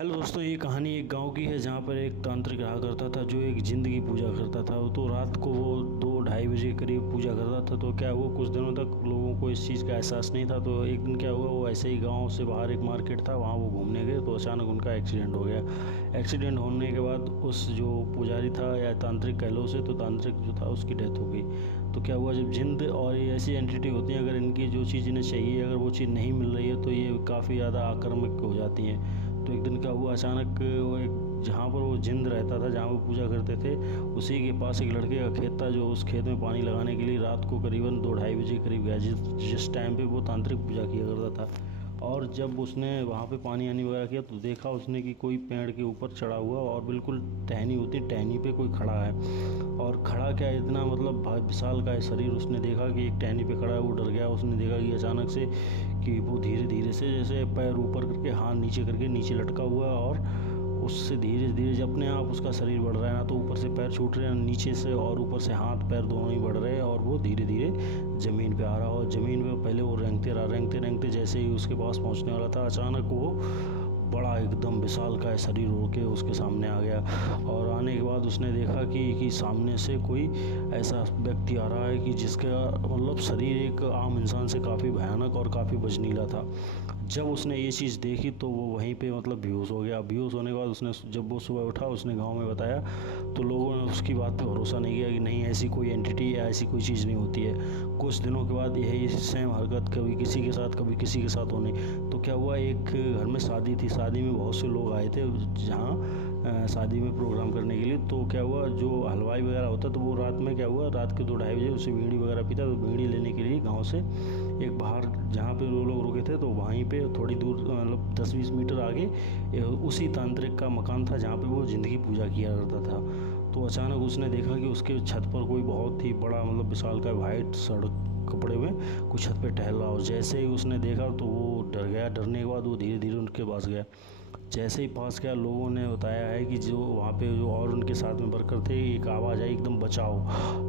Hello दोस्तों, ये कहानी एक गांव की है जहां पर एक तांत्रिक रहा करता था जो एक जिंद की पूजा करता था। तो रात को वो 2-2:30 बजे के करीब पूजा करता था। तो क्या हुआ, कुछ दिनों तक लोगों को इस चीज़ का एहसास नहीं था। तो एक दिन क्या हुआ, वो ऐसे ही गांव से बाहर एक मार्केट था, वहां वो घूमने गए तो अचानक उनका एक्सीडेंट हो गया। एक्सीडेंट होने के बाद उस जो पुजारी था या तांत्रिक कह लो उसे, तो तांत्रिक जो था उसकी डेथ हो गई। तो क्या हुआ, जब जिंद और ये ऐसी एंटिटी होती हैं, अगर इनकी जो चीज़ इन्हें चाहिए अगर वो चीज़ नहीं मिल रही है तो ये काफ़ी ज़्यादा आक्रामक हो जाती हैं। तो एक दिन क्या हुआ, अचानक वो एक जहाँ पर वो जिंद रहता था, जहाँ वो पूजा करते थे, उसी के पास एक लड़के का खेत था जो उस खेत में पानी लगाने के लिए रात को करीबन 2-2:30 बजे के करीब गया, जिस टाइम पे वो तांत्रिक पूजा किया करता था। और जब उसने वहाँ पे पानी आनी वगैरह किया तो देखा उसने कि कोई पेड़ के ऊपर चढ़ा हुआ और बिल्कुल टहनी होती टहनी पे कोई खड़ा है। और खड़ा क्या, इतना मतलब विशाल का है शरीर। उसने देखा कि एक टहनी पे खड़ा है, वो डर गया। उसने देखा कि अचानक से कि वो धीरे धीरे से जैसे पैर ऊपर करके हाथ नीचे करके नीचे लटका हुआ है, और उससे धीरे धीरे जब अपने आप उसका शरीर बढ़ रहा है ना, तो ऊपर से पैर छूट रहे हैं नीचे से, और ऊपर से हाथ पैर दोनों ही बढ़ रहे हैं, और वो धीरे धीरे ज़मीन पे आ रहा। और ज़मीन पे पहले वो रेंगते रेंगते जैसे ही उसके पास पहुंचने वाला था, अचानक वो बड़ा एकदम विशाल का शरीर होके उसके सामने आ गया। और आने के बाद उसने देखा कि सामने से कोई ऐसा व्यक्ति आ रहा है कि जिसका मतलब शरीर एक आम इंसान से काफ़ी भयानक और काफ़ी बजनीला था। जब उसने ये चीज़ देखी तो वो वहीं पे मतलब बेहोश हो गया। बेहोश होने के बाद उसने, जब वो सुबह उठा, उसने गांव में बताया तो लोगों ने उसकी बात पे भरोसा नहीं किया कि नहीं, ऐसी कोई एंटिटी या ऐसी कोई चीज़ नहीं होती है। कुछ दिनों के बाद यही सेम हरकत कभी किसी के साथ कभी किसी के साथ होने। तो क्या हुआ, एक घर में शादी थी, शादी में बहुत से लोग आए थे जहाँ शादी में प्रोग्राम करने के लिए। तो क्या हुआ, जो हलवाई वगैरह होता तो वो रात में क्या हुआ, रात के 2-2:30 बजे उसे बीड़ी वगैरह पीता। तो बीड़ी लेने के लिए गांव से एक बाहर जहाँ पे वो लोग रुके थे, तो वहीं पे थोड़ी दूर मतलब 10-20 मीटर आगे उसी तांत्रिक का मकान था जहाँ पे वो जिंदगी पूजा किया करता था। तो अचानक उसने देखा कि उसके छत पर कोई बहुत ही बड़ा मतलब विशाल का वाइट सड़क कपड़े में कुछ छत पे टहल रहा। और जैसे ही उसने देखा तो वो डर गया। डरने के बाद वो धीरे धीरे उनके पास गया। जैसे ही पास गया, लोगों ने बताया है कि जो वहाँ पे जो और उनके साथ में वर्कर थे, एक आवाज़ आई एकदम बचाओ।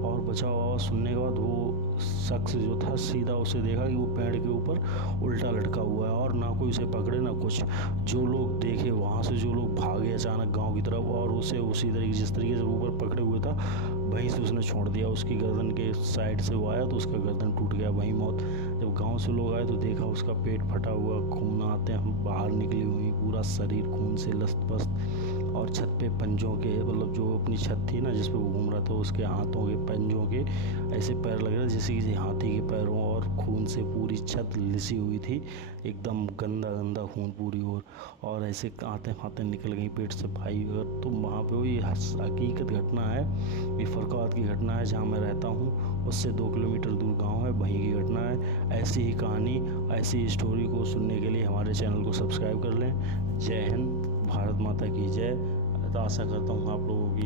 और बचाओ आवाज़ सुनने के बाद वो शख्स जो था सीधा उसे देखा कि वो पेड़ के ऊपर उल्टा लटका हुआ है, और ना कोई उसे पकड़े ना कुछ। जो लोग देखे वहाँ से जो लोग भागे अचानक गांव की तरफ, और उसे उसी तरीके जिस तरीके से ऊपर पकड़े हुए था वहीं से उसने छोड़ दिया। उसकी गर्दन के साइड से वो आया तो उसका गर्दन टूट गया, वहीं मौत। जब गांव से लोग आए तो देखा उसका पेट फटा हुआ, खून आते हैं बाहर निकली हुई, पूरा शरीर खून से लथपथ। और छत पे पंजों के मतलब जो अपनी छत थी ना जिस पे वो घूम रहा था, उसके हाथों के पंजों के ऐसे पैर लग रहे जैसे किसी हाथी के पैरों, और खून से पूरी छत लिसी हुई थी, एकदम गंदा गंदा खून पूरी ओर। और ऐसे आते आते निकल गई पेट से भाई। अगर तो वहाँ पे ये हकीकत घटना है, ये फरकात की घटना है। जहाँ मैं रहता हूँ उससे 2 किलोमीटर दूर गाँव है, वहीं की घटना है। ऐसी ही कहानी, ऐसी स्टोरी को सुनने के लिए हमारे चैनल को सब्सक्राइब कर लें। जय हिंद, भारत माता की जय। तो आशा करता हूँ आप लोगों की